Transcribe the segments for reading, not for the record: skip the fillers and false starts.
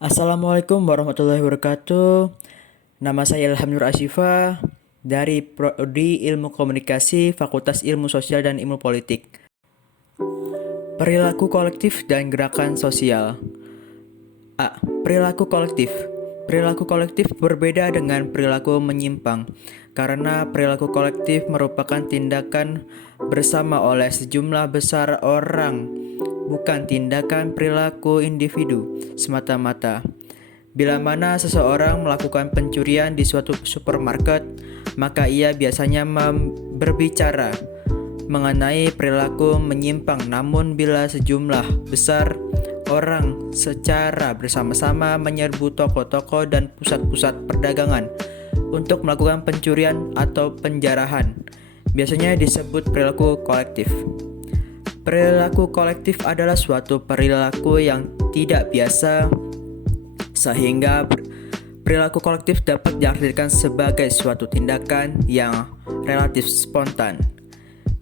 Assalamualaikum warahmatullahi wabarakatuh. Nama saya Ilham Nur Asyifa dari Prodi Ilmu Komunikasi, Fakultas Ilmu Sosial dan Ilmu Politik. Perilaku kolektif dan gerakan sosial. A. Perilaku kolektif. Perilaku kolektif berbeda dengan perilaku menyimpang karena perilaku kolektif merupakan tindakan bersama oleh sejumlah besar orang, bukan tindakan perilaku individu semata-mata. Bila mana seseorang melakukan pencurian di suatu supermarket, maka ia biasanya berbicara mengenai perilaku menyimpang. Namun bila sejumlah besar orang secara bersama-sama menyerbu toko-toko dan pusat-pusat perdagangan untuk melakukan pencurian atau penjarahan, biasanya disebut perilaku kolektif. Perilaku kolektif adalah suatu perilaku yang tidak biasa, sehingga perilaku kolektif dapat diartikan sebagai suatu tindakan yang relatif spontan,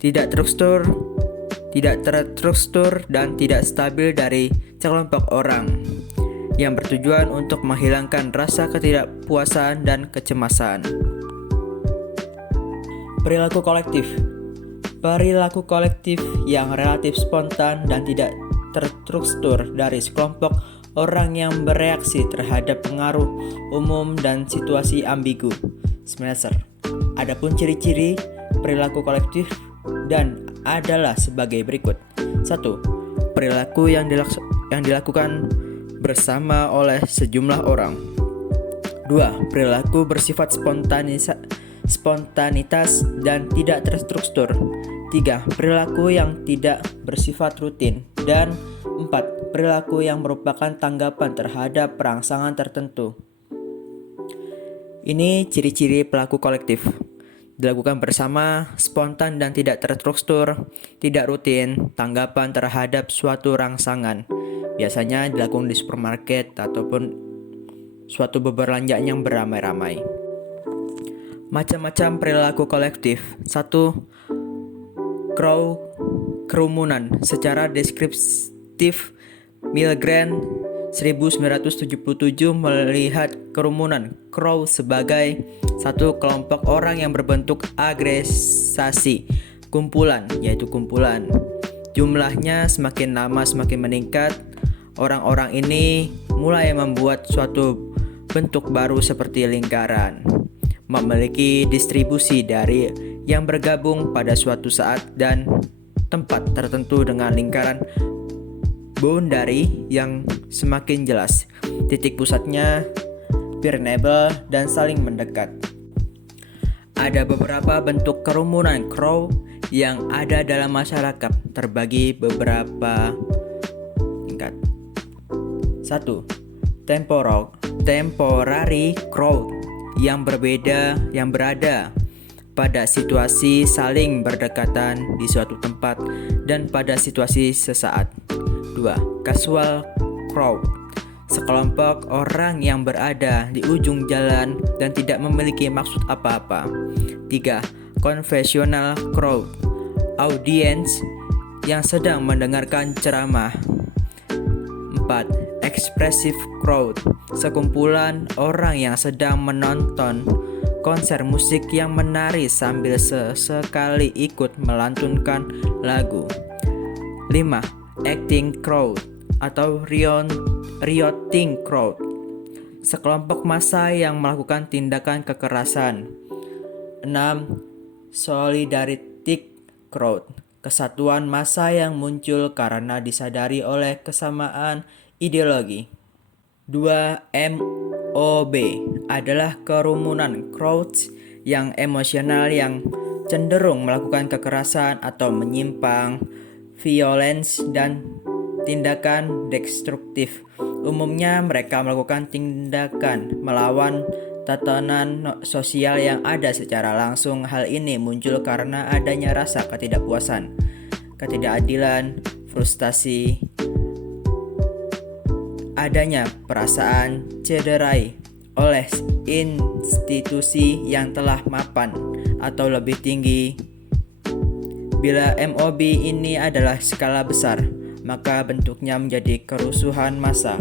tidak terstruktur dan tidak stabil dari sekelompok orang, yang bertujuan untuk menghilangkan rasa ketidakpuasan dan kecemasan. Perilaku kolektif. Perilaku kolektif yang relatif spontan dan tidak terstruktur dari sekelompok orang yang bereaksi terhadap pengaruh umum dan situasi ambigu. Semester. Adapun ciri-ciri perilaku kolektif dan adalah sebagai berikut. 1. Perilaku yang dilakukan bersama oleh sejumlah orang. 2. Perilaku bersifat spontanitas dan tidak terstruktur. 3. Perilaku yang tidak bersifat rutin. Dan 4. Perilaku yang merupakan tanggapan terhadap perangsangan tertentu. Ini ciri-ciri pelaku kolektif. Dilakukan bersama, spontan dan tidak terstruktur, tidak rutin, tanggapan terhadap suatu rangsangan. Biasanya dilakukan di supermarket ataupun suatu bebelanjaan yang beramai-ramai. Macam-macam perilaku kolektif. 1. Kerumunan. Secara deskriptif, Milgram 1977 melihat kerumunan crowd sebagai satu kelompok orang yang berbentuk agregasi, kumpulan, yaitu kumpulan. Jumlahnya semakin lama semakin meningkat. Orang-orang ini mulai membuat suatu bentuk baru seperti lingkaran, memiliki distribusi dari yang bergabung pada suatu saat dan tempat tertentu dengan lingkaran boundary yang semakin jelas. Titik pusatnya permeable dan saling mendekat. Ada beberapa bentuk kerumunan crowd yang ada dalam masyarakat, terbagi beberapa tingkat. 1. Temporary crowd yang berada pada situasi saling berdekatan di suatu tempat dan pada situasi sesaat. 2. Casual crowd, sekelompok orang yang berada di ujung jalan dan tidak memiliki maksud apa-apa. 3. Conventional crowd, audience yang sedang mendengarkan ceramah. 4. Expressive crowd, sekumpulan orang yang sedang menonton konser musik yang menari sambil sesekali ikut melantunkan lagu. 5. Acting crowd atau rioting crowd, sekelompok massa yang melakukan tindakan kekerasan. 6. Solidarity crowd, kesatuan massa yang muncul karena disadari oleh kesamaan ideologi. 2. MOB adalah kerumunan crowds yang emosional yang cenderung melakukan kekerasan atau menyimpang, violence dan tindakan destruktif. Umumnya mereka melakukan tindakan melawan tatanan sosial yang ada secara langsung. Hal ini muncul karena adanya rasa ketidakpuasan, ketidakadilan, frustasi, adanya perasaan cederai oleh institusi yang telah mapan atau lebih tinggi. Bila MOB ini adalah skala besar, maka bentuknya menjadi kerusuhan massa.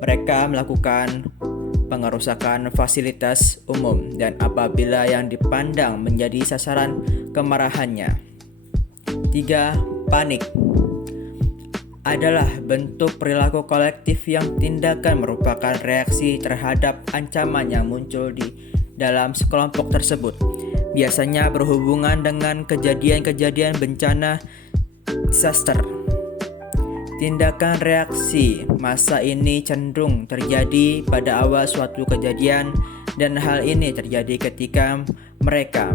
mereka melakukan pengerusakan fasilitas umum dan apabila yang dipandang menjadi sasaran kemarahannya. 3. Panik adalah bentuk perilaku kolektif yang tindakan merupakan reaksi terhadap ancaman yang muncul di dalam sekelompok tersebut. Biasanya berhubungan dengan kejadian-kejadian bencana disaster. Tindakan reaksi massa ini cenderung terjadi pada awal suatu kejadian dan hal ini terjadi ketika mereka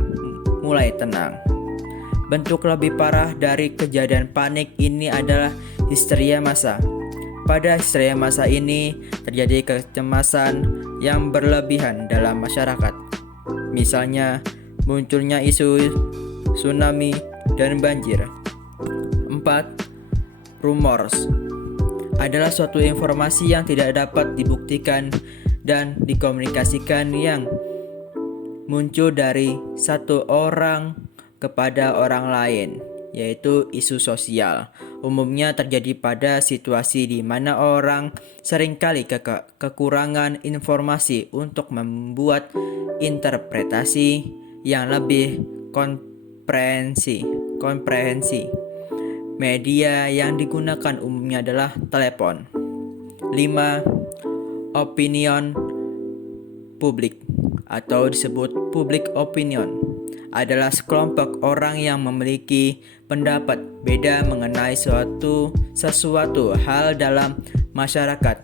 mulai tenang. Bentuk lebih parah dari kejadian panik ini adalah histeria massa. Pada histeria massa ini terjadi kecemasan yang berlebihan dalam masyarakat. Misalnya munculnya isu tsunami dan banjir. 4. Rumors adalah suatu informasi yang tidak dapat dibuktikan dan dikomunikasikan yang muncul dari satu orang kepada orang lain, yaitu isu sosial. Umumnya terjadi pada situasi di mana orang seringkali kekurangan informasi untuk membuat interpretasi yang lebih komprehensi. Media yang digunakan umumnya adalah telepon. 5. Opinion publik atau disebut public opinion adalah sekelompok orang yang memiliki pendapat beda mengenai sesuatu hal dalam masyarakat.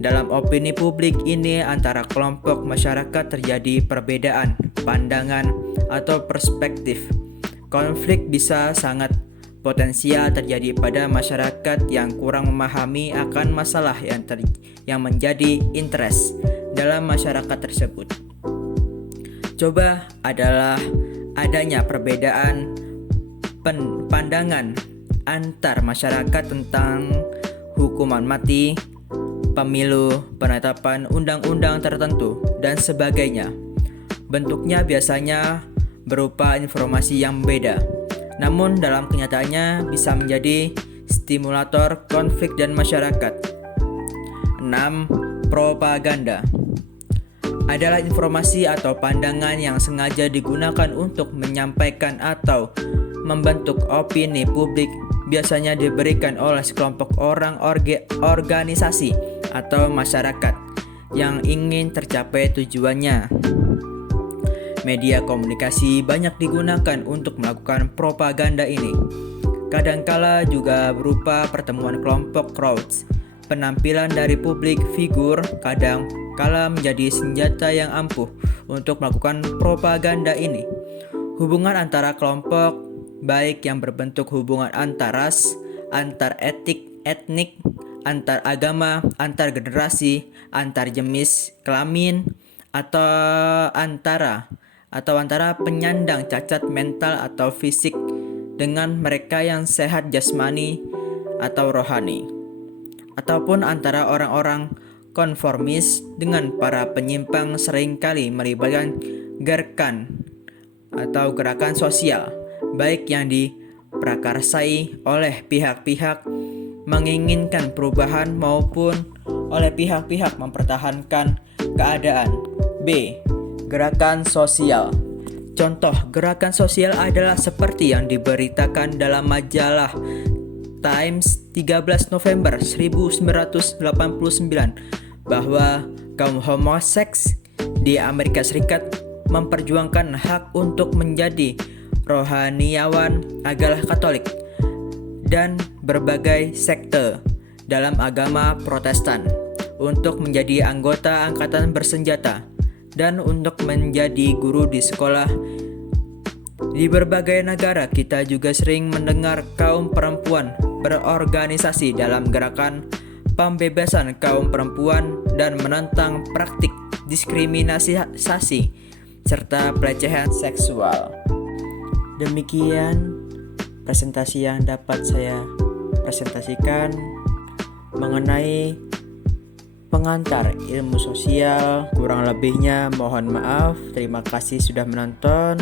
Dalam opini publik ini antara kelompok masyarakat terjadi perbedaan pandangan atau perspektif. Konflik bisa sangat potensial terjadi pada masyarakat yang kurang memahami akan masalah yang menjadi interest dalam masyarakat tersebut. Coba adalah adanya perbedaan pandangan antar masyarakat tentang hukuman mati, pemilu, penetapan undang-undang tertentu, dan sebagainya. Bentuknya biasanya berupa informasi yang beda. Namun dalam kenyataannya bisa menjadi stimulator konflik dan masyarakat. 6. Propaganda adalah informasi atau pandangan yang sengaja digunakan untuk menyampaikan atau membentuk opini publik, biasanya diberikan oleh sekelompok orang, organisasi, atau masyarakat yang ingin tercapai tujuannya. Media komunikasi banyak digunakan untuk melakukan propaganda ini. Kadangkala juga berupa pertemuan kelompok crowds. Penampilan dari publik figur kadangkala menjadi senjata yang ampuh untuk melakukan propaganda ini. Hubungan antara kelompok, baik yang berbentuk hubungan antar ras, antar etnik, antar agama, antar generasi, antar jenis kelamin, atau antara penyandang cacat mental atau fisik dengan mereka yang sehat jasmani atau rohani, ataupun antara orang-orang konformis dengan para penyimpang seringkali melibatkan gerakan sosial, baik yang diprakarsai oleh pihak-pihak menginginkan perubahan maupun oleh pihak-pihak mempertahankan keadaan. B. Gerakan sosial. Contoh gerakan sosial adalah seperti yang diberitakan dalam majalah Times 13 November 1989 bahwa kaum homoseks di Amerika Serikat memperjuangkan hak untuk menjadi rohaniawan agama Katolik dan berbagai sekte dalam agama Protestan untuk menjadi anggota angkatan bersenjata dan untuk menjadi guru di sekolah. Di berbagai negara kita juga sering mendengar kaum perempuan berorganisasi dalam gerakan pembebasan kaum perempuan dan menentang praktik diskriminasi serta pelecehan seksual. Demikian presentasi yang dapat saya presentasikan mengenai pengantar ilmu sosial. Kurang lebihnya mohon maaf. Terima kasih sudah menonton.